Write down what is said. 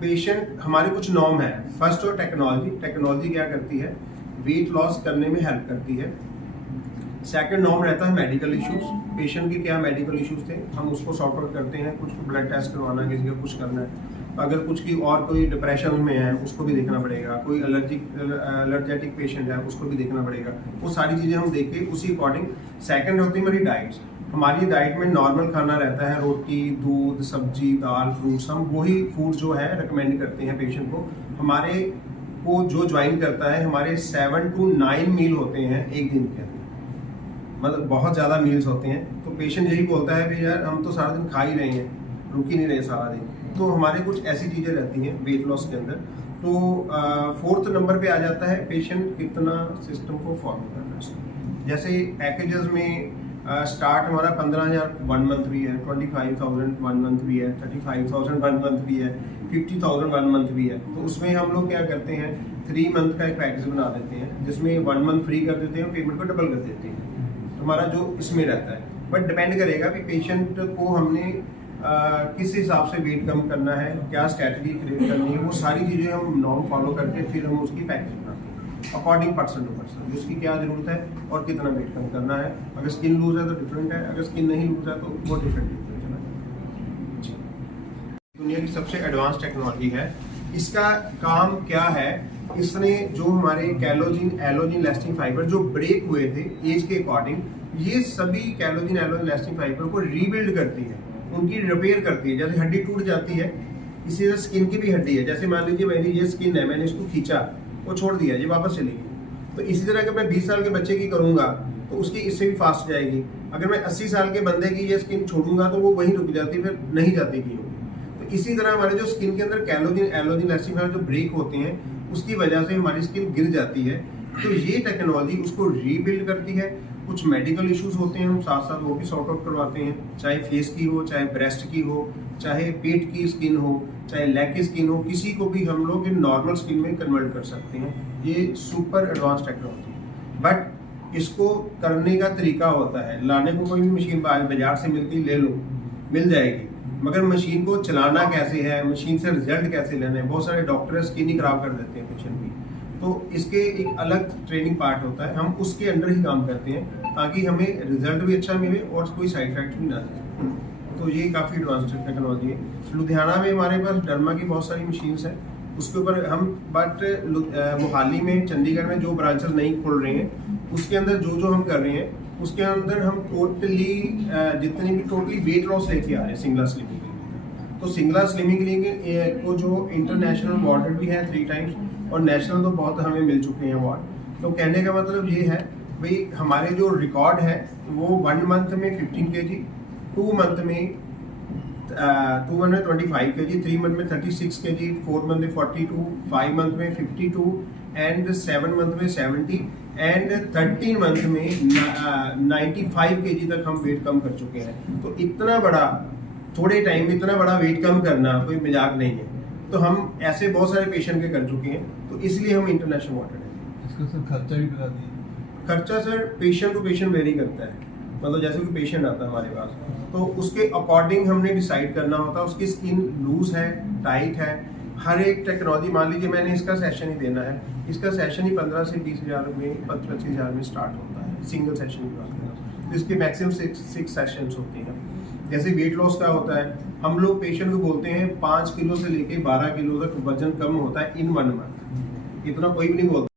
Patient हमारे कुछ norm है। फर्स्ट और टेक्नोलॉजी क्या करती है, वेट लॉस करने में हेल्प करती है। सेकंड नॉर्म रहता है मेडिकल इश्यूज, पेशेंट के क्या मेडिकल इश्यूज थे हम उसको सॉर्ट आउट करते हैं। कुछ ब्लड टेस्ट करवाना, किसी का कुछ करना है, अगर कुछ की और कोई डिप्रेशन में है उसको भी देखना पड़ेगा, कोई एलर्जेटिक पेशेंट है उसको भी देखना पड़ेगा। वो सारी चीज़ें हम देख के उसी अकॉर्डिंग। सेकंड होती है हमारी डाइट्स। हमारी डाइट में नॉर्मल खाना रहता है, रोटी, दूध, सब्जी, दाल, फ्रूट्स। हम वही फूड जो है रिकमेंड करते हैं पेशेंट को। हमारे को जो ज्वाइन करता है, हमारे 7 to 9 मील होते हैं एक दिन के अंदर, मतलब बहुत ज़्यादा मील्स होते हैं। तो पेशेंट यही बोलता है कि यार हम तो सारा दिन खा ही रहे हैं, रुक ही नहीं रहे सारा दिन। तो हमारे कुछ ऐसी चीज़ें रहती हैं वेट लॉस के अंदर। तो फोर्थ नंबर पे आ जाता है पेशेंट कितना सिस्टम को फॉलो करना है। जैसे पैकेजेस में स्टार्ट हमारा 15,000 1 मंथ भी है, 25,000 1 मंथ भी है, 35,000 1 मंथ भी है, 50,000 1 मंथ भी है। तो उसमें हम लोग क्या करते हैं, 3 मंथ का एक पैकेज बना देते हैं जिसमें 1 मंथ फ्री कर देते हैं, पेमेंट को डबल कर देते हैं। हमारा जो इसमें रहता है, बट डिपेंड करेगा कि पेशेंट को हमने किस हिसाब से वेट कम करना है, क्या स्ट्रैटेजी क्रिएट करनी है, वो सारी चीज़ें हम नॉर्म फॉलो करके फिर हम उसकी पैकेज बनाते हैं अकॉर्डिंग पर्सन टू पर्सन, उसकी क्या ज़रूरत है और कितना वेट कम करना है। अगर स्किन लूज है तो डिफरेंट है, अगर स्किन नहीं लूज है तो वो डिफरेंट है। दुनिया की सबसे एडवांस टेक्नोलॉजी है। इसका काम क्या है, इसने जो हमारे कैलोजिन एलोजिन इलास्टिक फाइबर जो ब्रेक हुए थे एज के अकॉर्डिंग, ये सभी कैलोजिन एलोजिन इलास्टिक फाइबर को रीबिल्ड करती है, उनकी रिपेयर करती है। जैसे हड्डी टूट जाती है, इसी तरह स्किन की भी हड्डी है। जैसे मान लीजिए मेरी ये स्किन है, मैंने इसको खींचा, वो छोड़ दिया, ये वापस चली गई। तो इसी तरह अगर मैं 20 साल के बच्चे की करूंगा तो उसकी इससे भी फास्ट जाएगी। अगर मैं 80 साल के बंदे की ये स्किन छोड़ूंगा तो वो वहीं रुक जाती, फिर नहीं जाती की होगी। तो इसी तरह हमारे जो स्किन के अंदर कैलोजिन एलोजिन इलास्टिक फाइबर जो ब्रेक होते हैं, उसकी वजह से हमारी स्किन गिर जाती है। तो ये टेक्नोलॉजी उसको रीबिल्ड करती है। कुछ मेडिकल इश्यूज होते हैं, हम साथ साथ वो भी सॉर्ट आउट करवाते हैं, चाहे फेस की हो, चाहे ब्रेस्ट की हो, चाहे पेट की स्किन हो, चाहे लेग की स्किन हो, किसी को भी हम लोग इन नॉर्मल स्किन में कन्वर्ट कर सकते हैं। ये सुपर एडवांस टेक्नोलॉजी, बट इसको करने का तरीका होता है। लाने को कोई भी मशीन बाजार से मिलती, ले लो, मिल जाएगी, मगर मशीन को चलाना कैसे है, मशीन से रिजल्ट कैसे लेना है। बहुत सारे डॉक्टर स्किन ही खराब कर देते हैं पेशेंट की। तो इसके एक अलग ट्रेनिंग पार्ट होता है, हम उसके अंडर ही काम करते हैं ताकि हमें रिजल्ट भी अच्छा मिले और कोई साइड इफेक्ट भी ना जाए। तो ये काफ़ी एडवांस टेक्नोलॉजी है। लुधियाना में हमारे पास डर्मा की बहुत सारी मशीन्स हैं, उसके ऊपर हम बट मोहाली में, चंडीगढ़ में जो ब्रांचेस नहीं खुल रहे हैं, उसके अंदर जो हम कर रहे हैं उसके अंदर हम टोटली जितनी भी टोटली वेट लॉस लेके आ रहे हैं सिंगला स्लिमिंग के लिए। तो सिंगला स्लिमिंग के लिए को जो इंटरनेशनल अवार्ड भी है 3 टाइम्स, और नेशनल तो बहुत हमें मिल चुके हैं अवार्ड। तो कहने का मतलब ये है भाई, हमारे जो रिकॉर्ड है वो 1 मंथ में 15 kg, 2 मंथ में 225 kg, 3 मंथ में 36 kg, 4 मंथ में 42, 5 मंथ में 52 एंड 7 मंथ में 70 एंड 13 मंथ में 95 kg तक हम वेट कम कर चुके हैं। तो इतना बड़ा, थोड़े टाइम में इतना बड़ा वेट कम करना कोई मजाक नहीं है। तो हम ऐसे बहुत सारे पेशेंट के कर चुके हैं, तो इसलिए हम इंटरनेशनल वाटर है। इसका सर खर्चा भी बता दिए। खर्चा sir patient to patient vary करता है, मतलब जैसे कोई पेशेंट आता है हमारे पास तो उसके अकॉर्डिंग हमने डिसाइड करना होता है। उसकी स्किन लूज है, टाइट है, हर एक टेक्नोलॉजी। मान लीजिए मैंने इसका सेशन ही देना है, इसका सेशन ही 15 से 20,000 में, 25,000 में स्टार्ट होता है सिंगल सेशन की बात करें तो। इसके मैक्सिमम 6 सेशंस होते हैं। जैसे वेट लॉस का होता है, हम लोग पेशेंट को बोलते हैं 5 किलो से लेके 12 किलो तक वजन कम होता है इन 1 मंथ। इतना कोई भी नहीं बोलता।